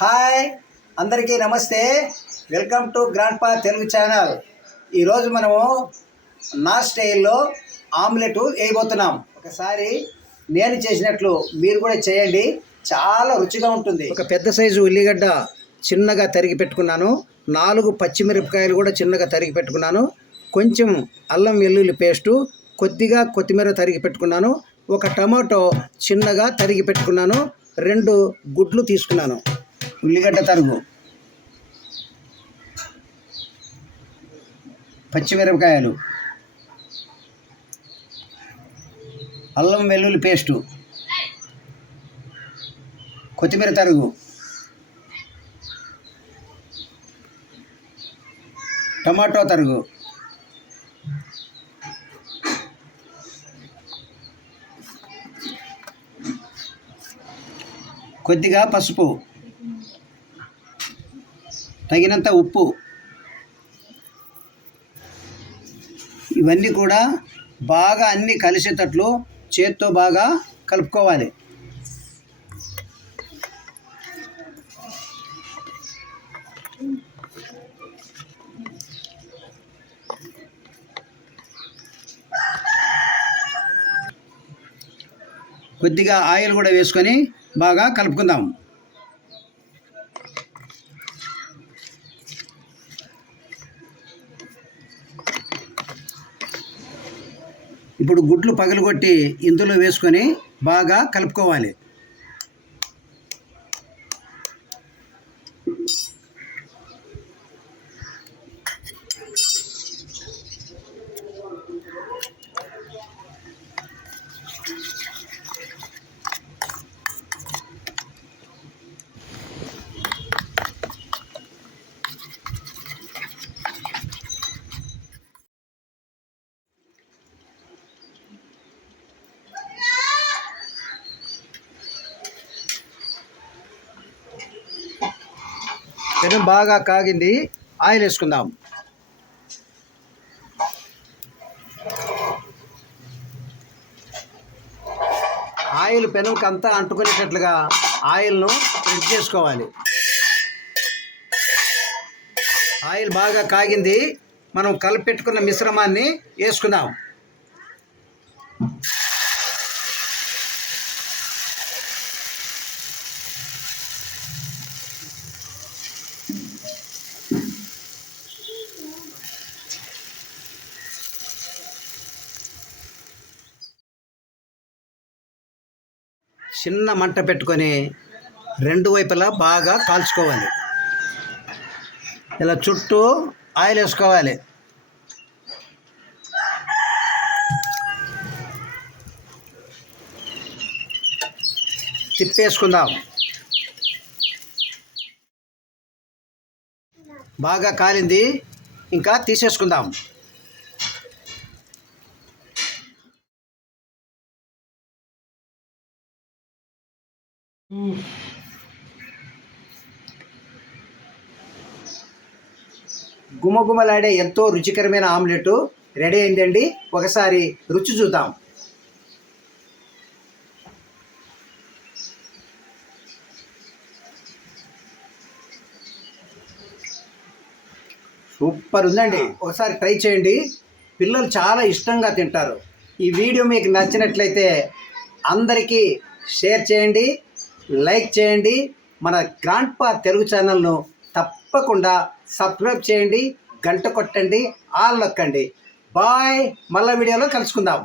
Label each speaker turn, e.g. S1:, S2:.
S1: Hi అందరికీ నమస్తే. Welcome to grand పా తెలుగు ఛానల్. ఈరోజు మనము నా స్టైల్లో ఆమ్లెట్ వేయబోతున్నాం. ఒకసారి నేను చేసినట్లు మీరు కూడా చేయండి. చాలా రుచిగా ఉంటుంది. ఒక పెద్ద సైజు ఉల్లిగడ్డ చిన్నగా తరిగి పెట్టుకున్నాను. నాలుగు పచ్చిమిరపకాయలు కూడా చిన్నగా తరిగి పెట్టుకున్నాను. కొంచెం అల్లం వెల్లుల్లి పేస్టు కొద్దిగా కొత్తిమీర తరిగి పెట్టుకున్నాను. ఒక టమాటో చిన్నగా తరిగి పెట్టుకున్నాను. రెండు గుడ్లు తీసుకున్నాను. ఉల్లిగడ్డ తరుగు. పచ్చిమిరపకాయలు. అల్లం వెల్లుల్లి పేస్టు. కొత్తిమీర తరుగు. టమాటో తరుగు. కొద్దిగా పసుపు. తగినంత ఉప్పు. ఇవన్నీ కూడా బాగా అన్నీ కలిసేటట్లు చేత్తో బాగా కలుపుకోవాలి. కొద్దిగా ఆయిల్ కూడా వేసుకొని బాగా కలుపుకుందాం. ఇప్పుడు గుడ్లు పగలగొట్టి ఇందులో వేసుకొని బాగా కలుపుకోవాలి. పెనం బాగా కాగింది ఆయిల్ వేసుకుందాం. ఆయిల్ పెనంకి అంతా అంటుకునేటట్లుగా ఆయిల్ను స్ప్రెడ్ చేసుకోవాలి. ఆయిల్ బాగా కాగింది మనం కలిపెట్టుకున్న మిశ్రమాన్ని వేసుకుందాం. చిన్న మంట పెట్టుకొని రెండు వైపులా బాగా కాల్చుకోవాలి. ఇలా చుట్టూ ఆయిల్ వేసుకోవాలి. తిప్పేసుకుందాం. బాగా కాలింది. ఇంకా తీసేసుకుందాం. గుమగుమలాడే ఎంతో రుచికరమైన ఆమ్లెట్ రెడీ అయిందండి. ఒకసారి రుచి చూద్దాం. సూపర్ ఉందండి. ఒకసారి ట్రై చేయండి. పిల్లలు చాలా ఇష్టంగా తింటారు. ఈ వీడియో మీకు నచ్చినట్లయితే అందరికీ షేర్ చేయండి. లైక్ చేయండి. మన గ్రాండ్ పా తెలుగు ఛానల్ను తప్పకుండా సబ్స్క్రైబ్ చేయండి గంట కొట్టండి ఆల్ నొక్కండి. బాయ్. మళ్ళా వీడియోలో కలుసుకుందాం.